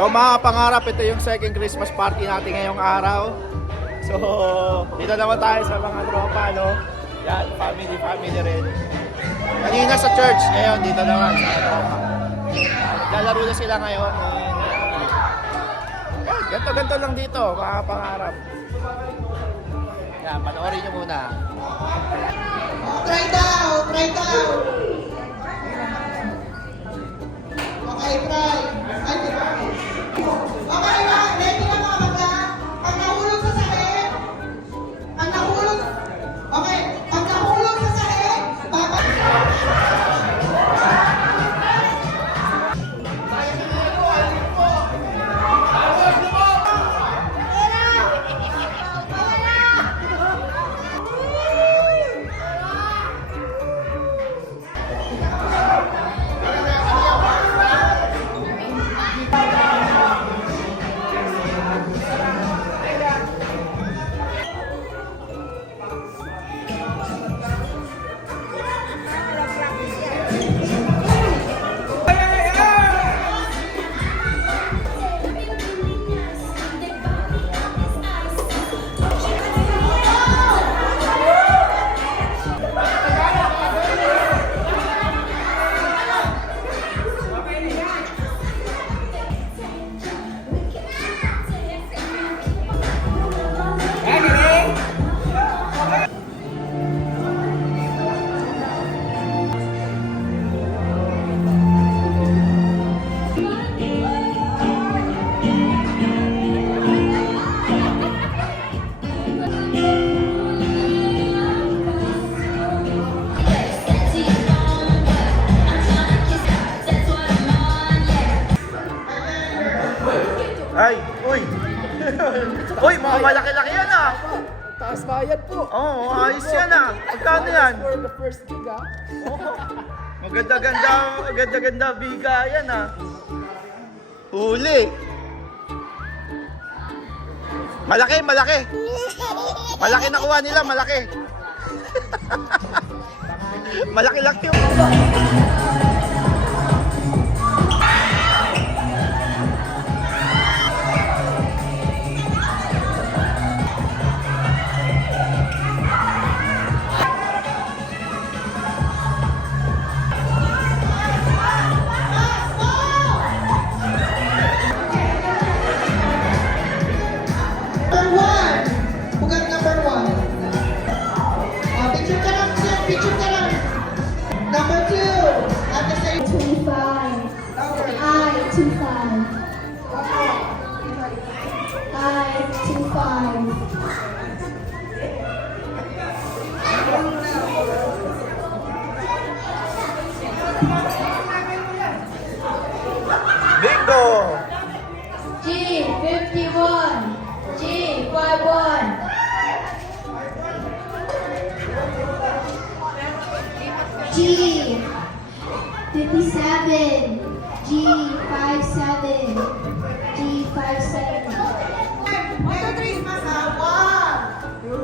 So mga pangarap, ito yung second Christmas party natin ngayong araw. So dito naman tayo sa mga tropa, no? Yan, family rin. Kanina sa church, ngayon dito naman sa tropa. Lalaro na sila ngayon. Yan, ganto lang dito, mga pangarap. Yan, panoorin nyo muna. Try down, try down. Okay, try. Ay, diba? Okay, ready na mga magla. Pag nahulog sa sahig, okay, pag nahulog sa sahig, Ay, uy! Uy, mga malaki-laki yan ah! Taas bayad po. Oo, ayos yan ah! Magkano yan? For the first gig ah. Maganda-ganda biga yan ah! Huli! Malaki! Malaki nakuha nila, malaki! Malaki-laki yung... Number 2, at the same 25. I 25. I 25. Bingo! G 51. G 51. G 57. G 57. G 57. 1, 2, 3, masa. 1, 2,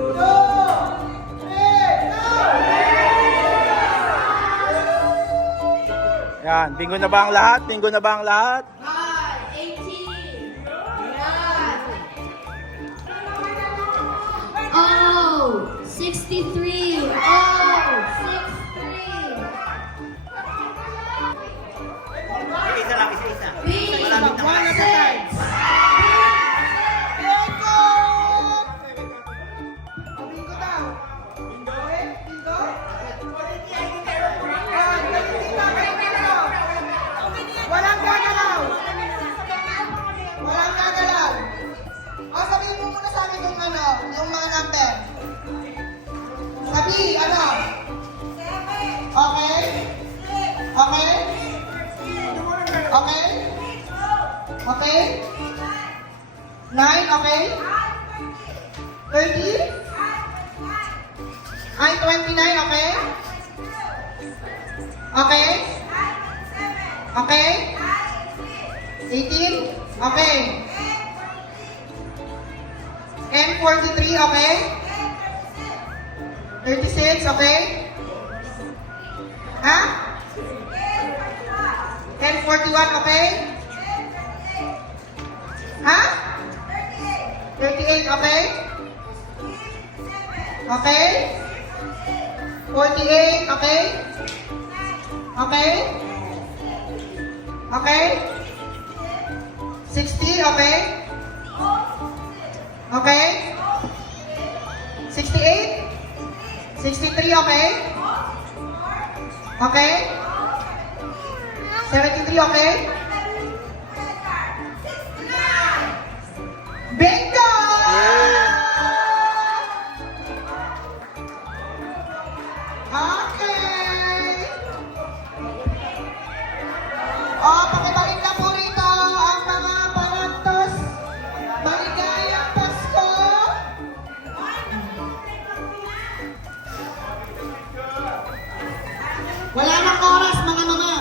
3, go! Yan, bingo na ba ang lahat? Bingo na ba ang lahat? 18. Oh, 63. Oh, 63. B, 6. Bingo daw. Bingo? Walang gagalaw. Walang gagalaw. O, sabihin mo muna sa akin yung yung mga number. Sabi, ano? Okay? Okay? Okay? Okay? 9, okay? 30? Ay, 29, okay? Okay? Okay? 18? Okay. M43, okay? 36, okay? Ha? N41, okay? Ha? 38, okay? Okay? 48, okay? Okay? Okay? 60, okay? Okay? 68? 63, okay? Okay? 73, okay? Bingo! Okay! Pakibalik na po rito ang mga panantos. Maligayang Pasko! Wala nang oras, mga mama.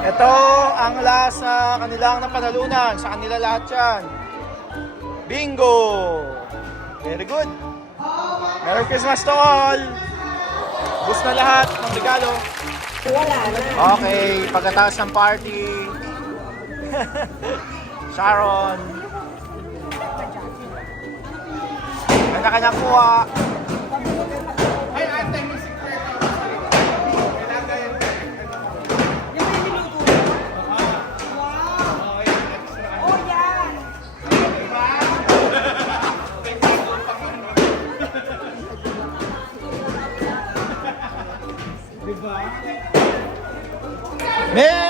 Ito ang last sa kanilang napanalunan. Sa kanila lahat yan. Bingo! Very good. Merry Christmas to all! Bus na lahat ng regalo. Okay, pagkatapos ng party. Sharon. Kanya-kanya kuha. Merry